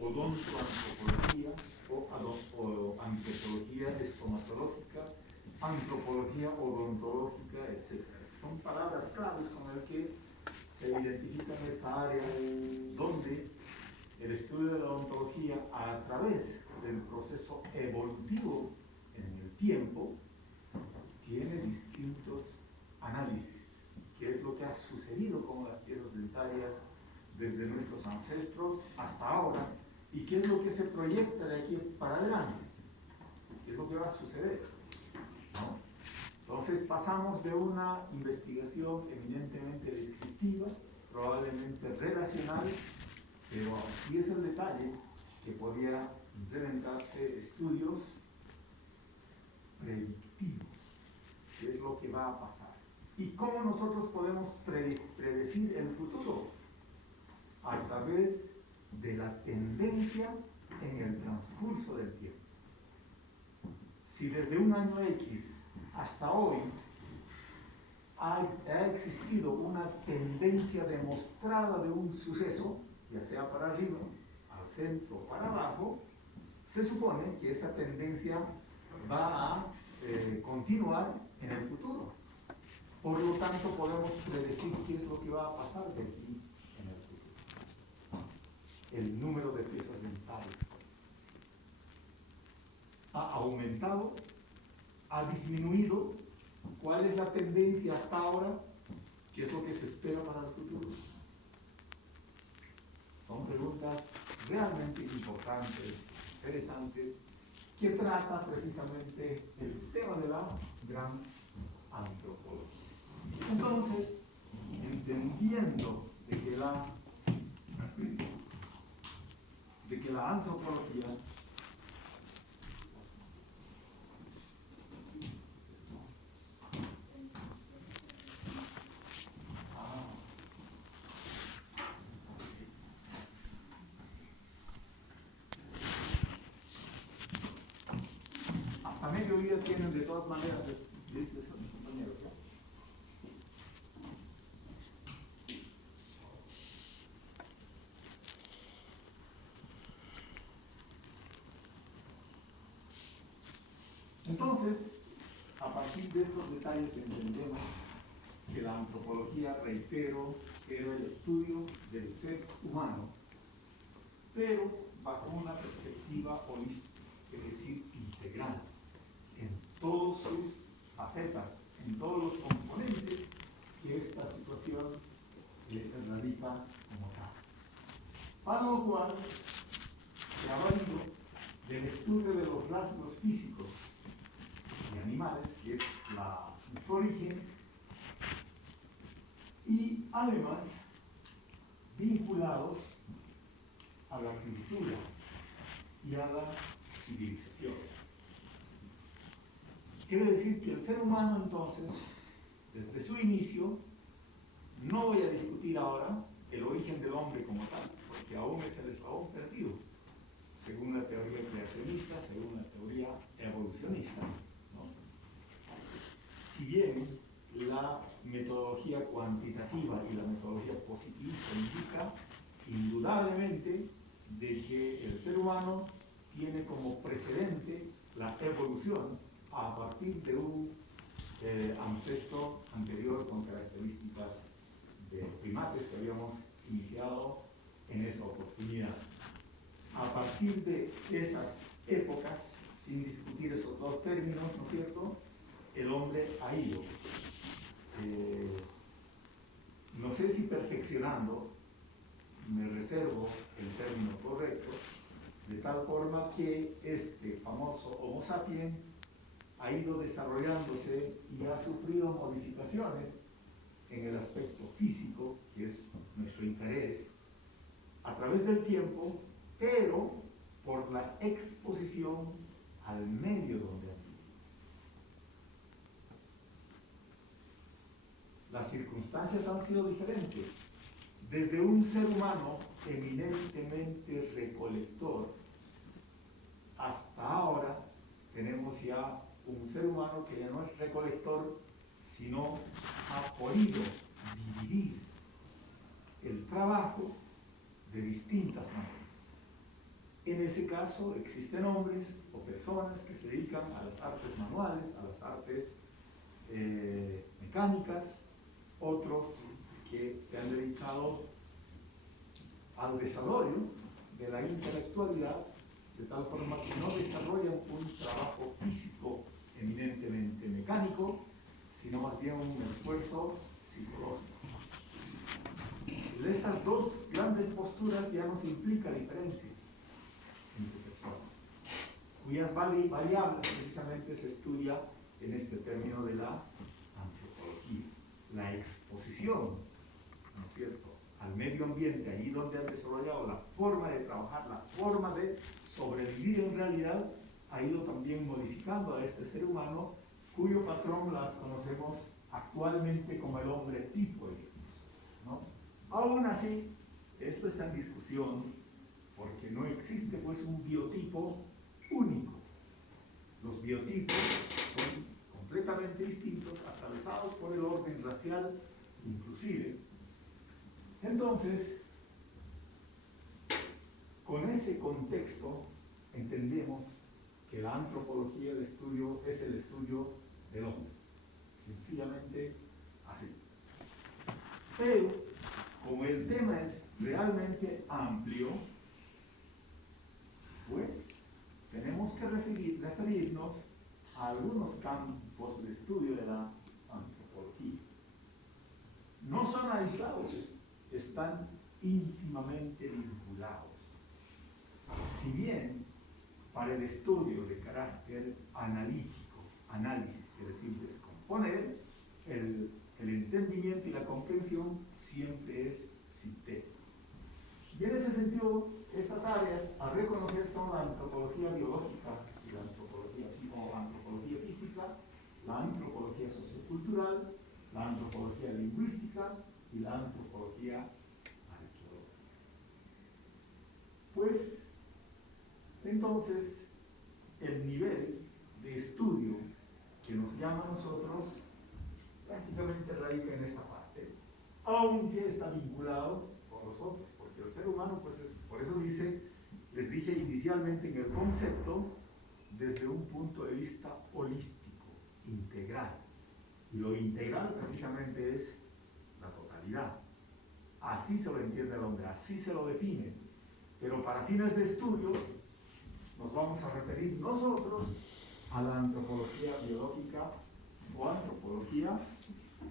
odontoantropología o antropología estomatológica, antropología odontológica, etc. Son palabras claves con las que se identifica esta área donde el estudio de la odontología a través del proceso evolutivo en el tiempo tiene distintos análisis. ¿Qué es lo que ha sucedido con las piezas dentarias desde nuestros ancestros hasta ahora? ¿Y qué es lo que se proyecta de aquí para adelante? ¿Qué es lo que va a suceder? ¿No? Entonces pasamos de una investigación eminentemente descriptiva, probablemente relacional, pero aquí es el detalle que podría implementarse estudios predictivos. ¿Qué es lo que va a pasar? ¿Y cómo nosotros podemos predecir el futuro? A través de la tendencia en el transcurso del tiempo. Si desde un año X hasta hoy ha existido una tendencia demostrada de un suceso, ya sea para arriba, al centro o para abajo, se supone que esa tendencia va a continuar en el futuro. Por lo tanto, podemos predecir qué es lo que va a pasar de aquí en el futuro. El número de piezas dentales ha aumentado, ha disminuido. ¿Cuál es la tendencia hasta ahora? ¿Qué es lo que se espera para el futuro? Son preguntas realmente importantes, interesantes, que trata precisamente el tema de la gran antropología. Entonces, entendiendo de que la antropología hasta mediodía tienen de todas maneras listas a mis compañeros, ¿no? Entonces, a partir de estos detalles entendemos que la antropología, reitero, era el estudio del ser humano, pero bajo una perspectiva holística, es decir, integral, en todas sus facetas, en todos los componentes que esta situación radica como tal. Para lo cual, se ha valido del estudio de los rasgos físicos de animales, que es su origen, y además vinculados a la cultura y a la civilización. Quiere decir que el ser humano, entonces, desde su inicio, no voy a discutir ahora el origen del hombre como tal, porque aún es el eslabón perdido, según la teoría creacionista, según la teoría evolucionista, ¿no? Si bien la metodología cuantitativa y la metodología positivista indica indudablemente de que el ser humano tiene como precedente la evolución a partir de un ancestro anterior con características de primates que habíamos iniciado en esa oportunidad. A partir de esas épocas, sin discutir esos dos términos, ¿no es cierto?, el hombre ha ido, no sé si perfeccionando, me reservo el término correcto, de tal forma que este famoso Homo sapiens ha ido desarrollándose y ha sufrido modificaciones en el aspecto físico, que es nuestro interés, a través del tiempo, pero por la exposición al medio donde vive. Las circunstancias han sido diferentes. Desde un ser humano eminentemente recolector, hasta ahora tenemos ya un ser humano que ya no es recolector, sino ha podido dividir el trabajo de distintas maneras. En ese caso existen hombres o personas que se dedican a las artes manuales, a las artes mecánicas, otros que se han dedicado al desarrollo de la intelectualidad, de tal forma que no desarrollan un trabajo físico eminentemente mecánico, sino más bien un esfuerzo psicológico. De estas dos grandes posturas ya nos implica diferencias entre personas, cuyas variables precisamente se estudia en este término de la antropología. La exposición, ¿no es cierto?, al medio ambiente, allí donde han desarrollado la forma de trabajar, la forma de sobrevivir en realidad, ha ido también modificando a este ser humano, cuyo patrón las conocemos actualmente como el hombre tipo, ¿no? Aún así, esto está en discusión porque no existe pues un biotipo único. Los biotipos son completamente distintos, atravesados por el orden racial inclusive. Entonces, con ese contexto entendemos que la antropología del estudio es el estudio del hombre, sencillamente así. Pero, como el tema es realmente amplio, pues tenemos que referirnos a algunos campos de estudio de la antropología. No son aislados, están íntimamente vinculados. Si bien para el estudio de carácter analítico, análisis quiere decir descomponer, el entendimiento y la comprensión siempre es sintético. Y en ese sentido, estas áreas a reconocer son la antropología biológica y la antropología física, la antropología sociocultural, la antropología lingüística y la antropología arqueológica. Pues, entonces, el nivel de estudio que nos llama a nosotros prácticamente radica en esta parte, aunque está vinculado con los otros, porque el ser humano, pues, por eso les dije inicialmente en el concepto, desde un punto de vista holístico, integral. Y lo integral precisamente es la totalidad. Así se lo entiende el hombre, así se lo define. Pero para fines de estudio, nos vamos a referir nosotros a la antropología biológica o antropología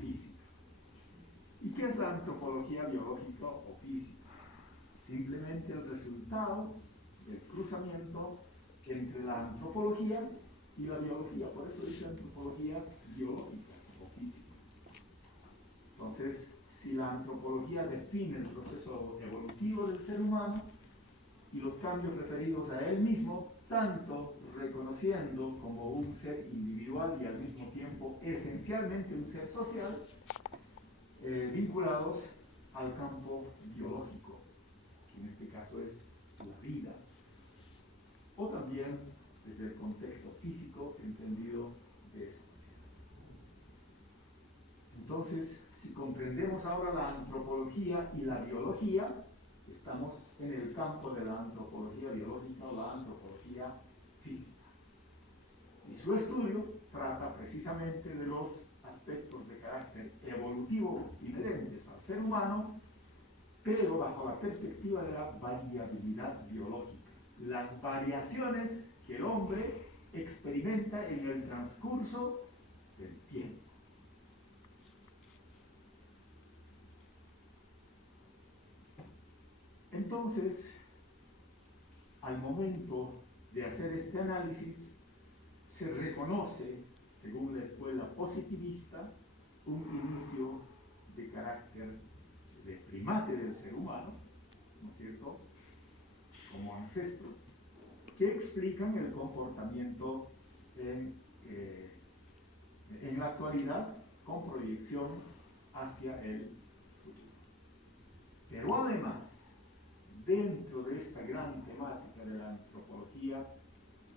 física. ¿Y qué es la antropología biológica o física? Simplemente el resultado del cruzamiento entre la antropología y la biología. Por eso dice antropología biológica o física. Entonces, si la antropología define el proceso evolutivo del ser humano y los cambios referidos a él mismo, tanto reconociendo como un ser individual y al mismo tiempo esencialmente un ser social, vinculados al campo biológico, que en este caso es la vida, o también desde el contexto físico entendido de esta manera. Entonces, si comprendemos ahora la antropología y la biología, estamos en el campo de la antropología biológica o la antropología física. Y su estudio trata precisamente de los aspectos de carácter evolutivo inherentes al ser humano, pero bajo la perspectiva de la variabilidad biológica, las variaciones que el hombre experimenta en el transcurso del tiempo. Entonces, al momento de hacer este análisis, se reconoce, según la escuela positivista, un inicio de carácter de primate del ser humano, ¿no es cierto?, como ancestro, que explican el comportamiento en la actualidad con proyección hacia el futuro. Pero además, dentro de esta gran temática de la antropología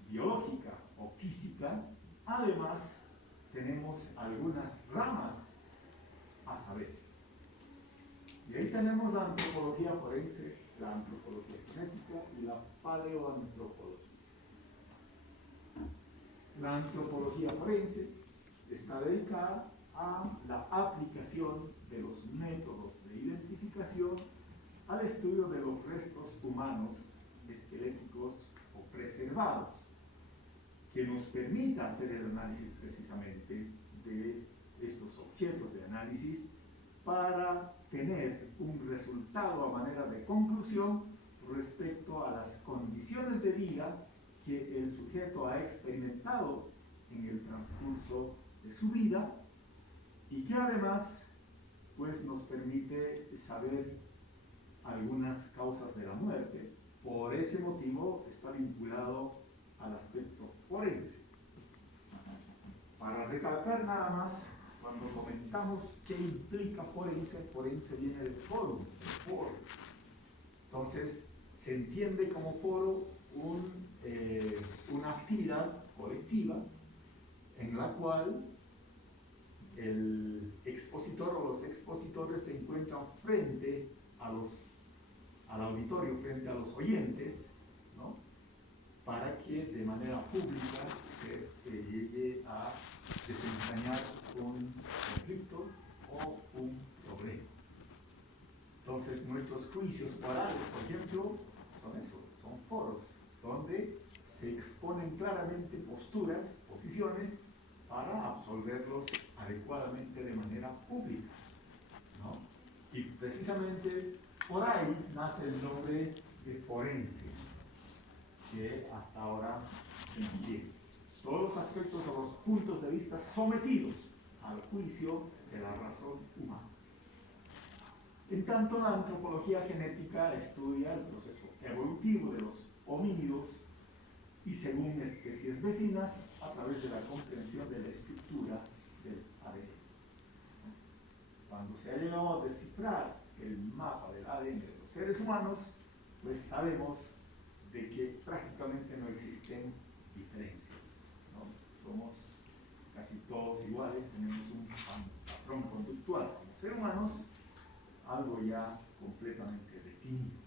biológica o física, además tenemos algunas ramas a saber. Y ahí tenemos la antropología forense, la antropología genética y la paleoantropología. La antropología forense está dedicada a la aplicación de los métodos de identificación al estudio de los restos humanos, esqueléticos o preservados, que nos permita hacer el análisis precisamente de estos objetos de análisis para tener un resultado a manera de conclusión respecto a las condiciones de vida que el sujeto ha experimentado en el transcurso de su vida y que además pues, nos permite saber algunas causas de la muerte. Por ese motivo está vinculado al aspecto forense. Para recalcar nada más, cuando comentamos qué implica forense, forense viene del foro. Entonces, se entiende como foro una actividad colectiva en la cual el expositor o los expositores se encuentran frente al auditorio, frente a los oyentes, ¿no? Para que de manera pública se llegue a desentrañar un conflicto o un problema. Entonces, nuestros juicios orales, por ejemplo, son eso, son foros, donde se exponen claramente posturas, posiciones, para absolverlos adecuadamente de manera pública, ¿no? Y precisamente por ahí nace el nombre de forense, que hasta ahora se mantiene. Todos los aspectos o los puntos de vista sometidos al juicio de la razón humana. En tanto, la antropología genética estudia el proceso evolutivo de los homínidos y según especies vecinas a través de la comprensión de la estructura del ADN. Cuando se ha llegado a descifrar el mapa del ADN de los seres humanos, pues sabemos de que prácticamente no existen diferencias, ¿no? Somos casi todos iguales, tenemos un patrón conductual como seres humanos, algo ya completamente definido.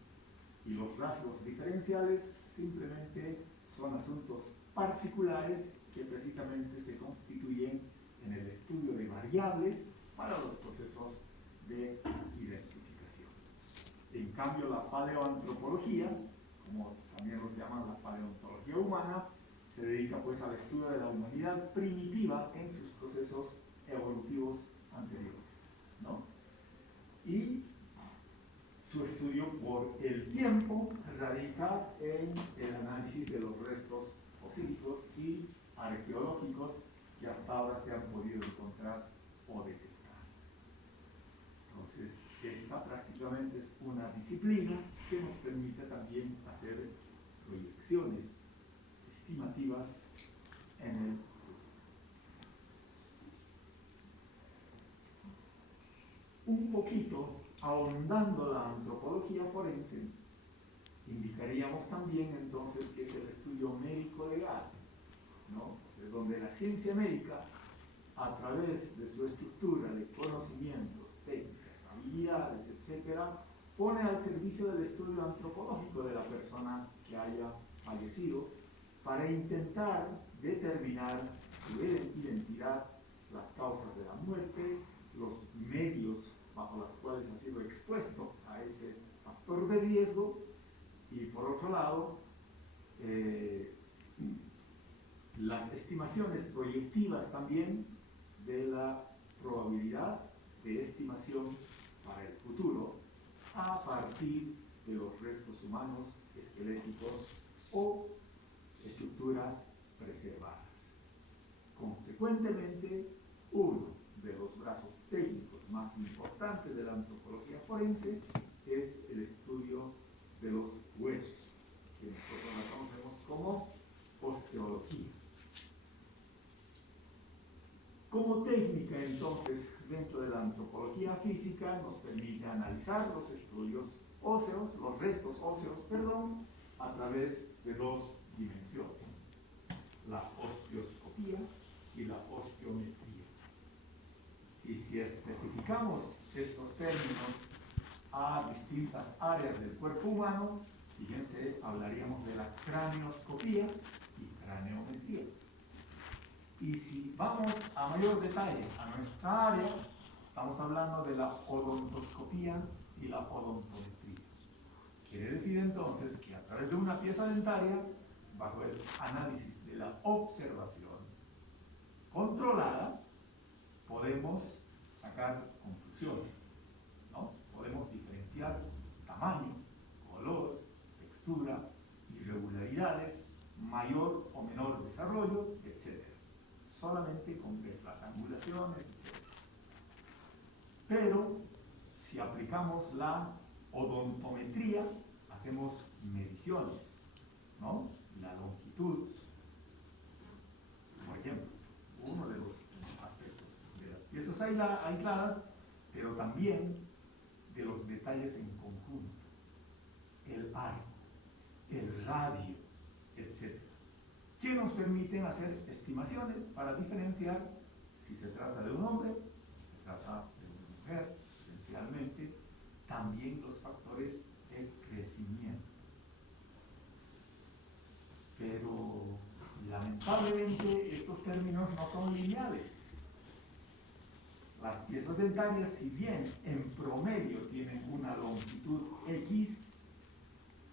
Y los rasgos diferenciales simplemente son asuntos particulares que precisamente se constituyen en el estudio de variables para los procesos de identificación. En cambio, la paleoantropología, como también lo llaman la paleontología humana, se dedica pues al estudio de la humanidad primitiva en sus procesos evolutivos anteriores, ¿no? Y su estudio por el tiempo radica en el análisis de los restos fosílicos y arqueológicos que hasta ahora se han podido encontrar o detectar. Entonces, esta prácticamente es una disciplina que nos permite también hacer proyecciones estimativas en el futuro. Un poquito ahondando la antropología forense, indicaríamos también entonces que es el estudio médico-legal, ¿no? O sea, donde la ciencia médica, a través de su estructura de conocimientos, técnicas, habilidades, etc., pone al servicio del estudio antropológico de la persona que haya fallecido para intentar determinar su identidad, las causas de la muerte, los medios bajo los cuales ha sido expuesto a ese factor de riesgo y por otro lado las estimaciones proyectivas también de la probabilidad de estimación para el futuro a partir de los restos humanos, esqueléticos o estructuras preservadas. Consecuentemente, uno de los brazos técnicos más importantes de la antropología forense es el estudio de los huesos, que nosotros la conocemos como osteología. Como técnica, entonces, dentro de la antropología física, nos permite analizar los estudios óseos, los restos óseos, perdón, a través de dos dimensiones, la osteoscopía y la osteometría. Y si especificamos estos términos a distintas áreas del cuerpo humano, fíjense, hablaríamos de la cranioscopía y craneometría. Y si vamos a mayor detalle a nuestra área, estamos hablando de la odontoscopía y la odontometría. Quiere decir entonces que a través de una pieza dentaria, bajo el análisis de la observación controlada, podemos sacar conclusiones, ¿no? Podemos diferenciar tamaño, color, textura, irregularidades, mayor o menor desarrollo, etc. Solamente con ver las angulaciones, etc. Pero si aplicamos la odontometría, hacemos mediciones, ¿no? La longitud, por ejemplo, uno de los aspectos de las piezas aisladas, pero también de los detalles en conjunto, el arco, el radio, etc., que nos permiten hacer estimaciones para diferenciar si se trata de un hombre, si se trata de una mujer, esencialmente, también los factores de crecimiento. Pero lamentablemente estos términos no son lineales. Las piezas dentarias, si bien en promedio tienen una longitud X,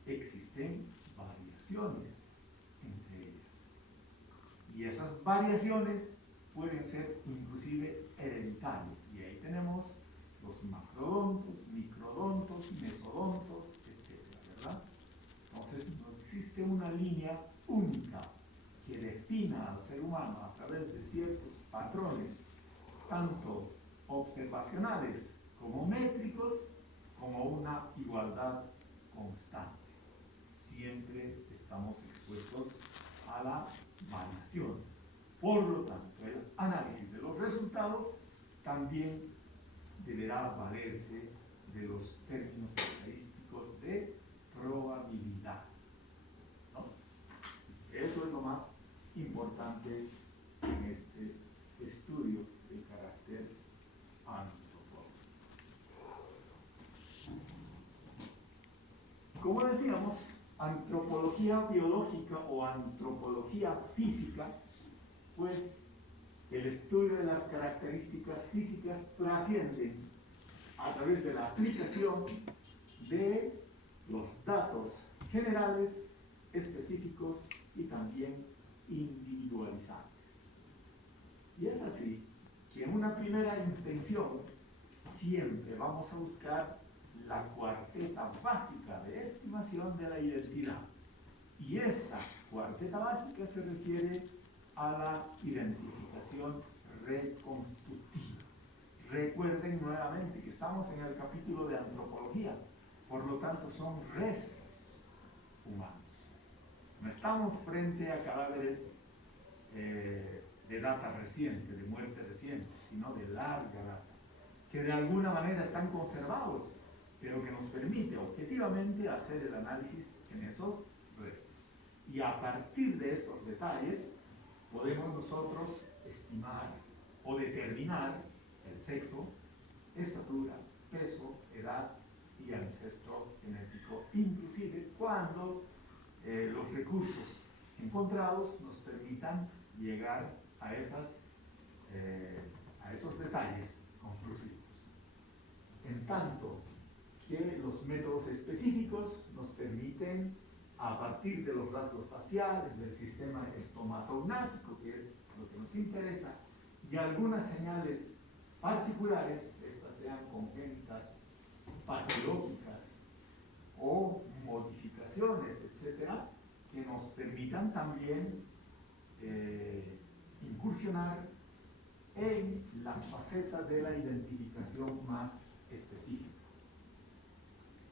existen variaciones entre ellas. Y esas variaciones pueden ser inclusive hereditarias. Y ahí tenemos los macrodontos, microdontos, mesodontos, etc., ¿verdad? Entonces no existe una línea única que defina al ser humano a través de ciertos patrones, tanto observacionales como métricos, como una igualdad constante. Siempre estamos expuestos a la variación. Por lo tanto, el análisis de los resultados también deberá valerse de los términos estadísticos de probabilidad, ¿no? Eso es lo más importante en este estudio del carácter antropológico. Como decíamos, antropología biológica o antropología física, pues el estudio de las características físicas trasciende a través de la aplicación de los datos generales, específicos y también individualizantes. Y es así que en una primera intención siempre vamos a buscar la cuarteta básica de estimación de la identidad. Y esa cuarteta básica se refiere a la identificación reconstructiva. Recuerden nuevamente que estamos en el capítulo de antropología, por lo tanto son restos humanos. No estamos frente a cadáveres de data reciente, de muerte reciente, sino de larga data, que de alguna manera están conservados, pero que nos permite objetivamente hacer el análisis en esos restos. Y a partir de estos detalles podemos nosotros estimar o determinar el sexo, estatura, peso, edad y ancestro genético, inclusive cuando los recursos encontrados nos permitan llegar a esos detalles conclusivos. En tanto que los métodos específicos nos permiten, a partir de los rasgos faciales, del sistema estomatognático, que es lo que nos interesa, y algunas señales particulares, estas sean congénitas, patológicas o modificaciones, etcétera, que nos permitan también incursionar en la faceta de la identificación más específica.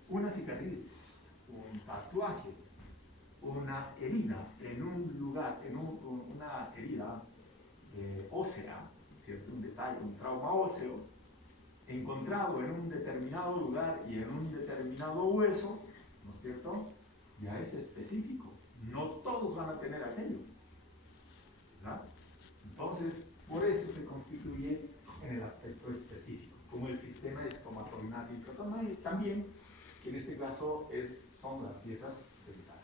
Una cicatriz, un tatuaje, una herida en un lugar, una herida ósea, ¿cierto? Un detalle, un trauma óseo, encontrado en un determinado lugar y en un determinado hueso, ¿no es cierto? Ya es específico. No todos van a tener aquello, ¿verdad? Entonces, por eso se constituye en el aspecto específico, como el sistema estomatognático también, que en este caso es son las piezas dentales.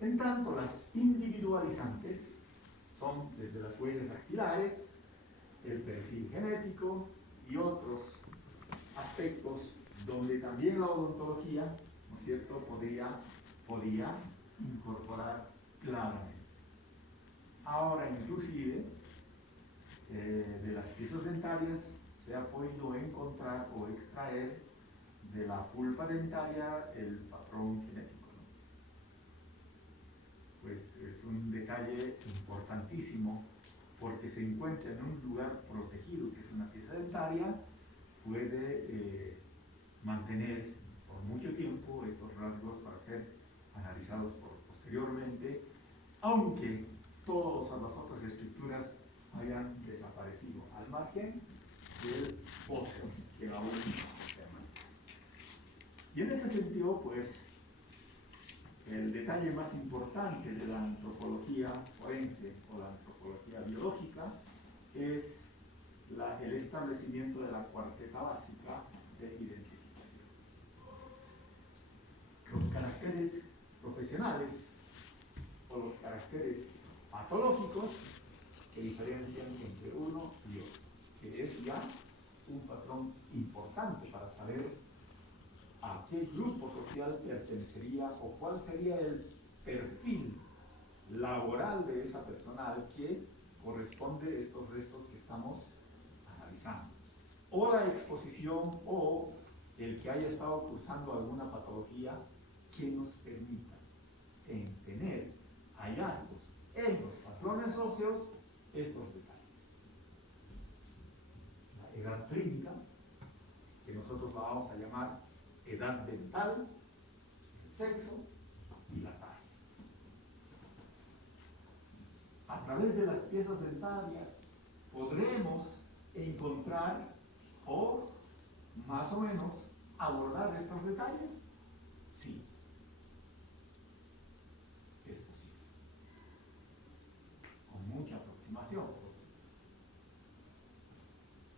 En tanto, las individualizantes son desde las huellas dactilares, el perfil genético y otros aspectos donde también la odontología, ¿no es cierto?, podía incorporar claramente. Ahora, inclusive, de las piezas dentarias se ha podido encontrar o extraer de la pulpa dentaria el patrón genético, ¿no? Pues es un detalle importantísimo porque se encuentra en un lugar protegido, que es una pieza dentaria, puede mantener por mucho tiempo estos rasgos para ser analizados posteriormente, aunque todas las otras estructuras hayan desaparecido, al margen del óseo que aún permanece. Y en ese sentido, pues, el detalle más importante de la antropología forense o la antropología biológica es el establecimiento de la cuarteta básica de identificación. Los caracteres profesionales o los caracteres patológicos que diferencian entre uno y otro, que es ya un patrón importante para saber a qué grupo social pertenecería o cuál sería el perfil laboral de esa persona al que corresponde estos restos que estamos analizando. O la exposición o el que haya estado cursando alguna patología que nos permita tener hallazgos en los patrones óseos estos detalles. La edad clínica, que nosotros la vamos a llamar edad dental, el sexo y la talla. A través de las piezas dentarias podremos encontrar o más o menos abordar estos detalles. Sí, es posible, con mucha aproximación, por supuesto.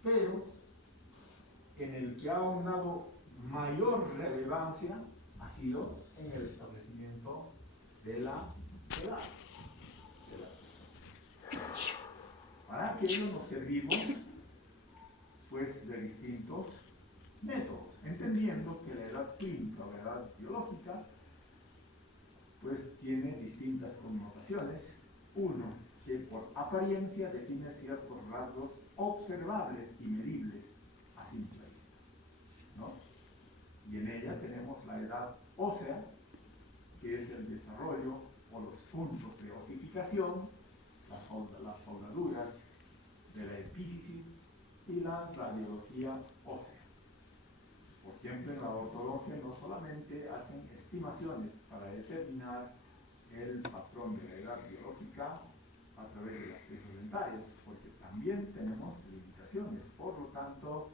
Pero en el que ha dado mayor relevancia ha sido en el establecimiento de la edad. Para aquello nos servimos pues de distintos métodos, entendiendo que la edad clínica o la edad biológica pues tiene distintas connotaciones. Uno, que por apariencia define ciertos rasgos observables y medibles a simple vista, ¿no? Y en ella tenemos la edad ósea, que es el desarrollo o los puntos de osificación, las soldaduras de la epífisis y la radiología ósea. Por ejemplo, en la ortodoncia no solamente hacen estimaciones para determinar el patrón de la edad biológica a través de las piezas dentarias, porque también tenemos limitaciones. Por lo tanto,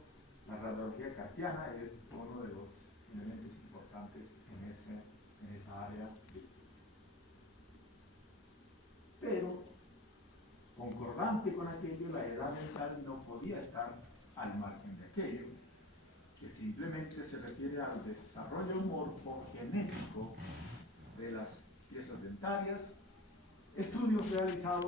la radiología carpiana es uno de los elementos importantes en esa área de estudio. Pero, concordante con aquello, la edad dental no podía estar al margen de aquello, que simplemente se refiere al desarrollo morfogenético de las piezas dentarias, estudios realizados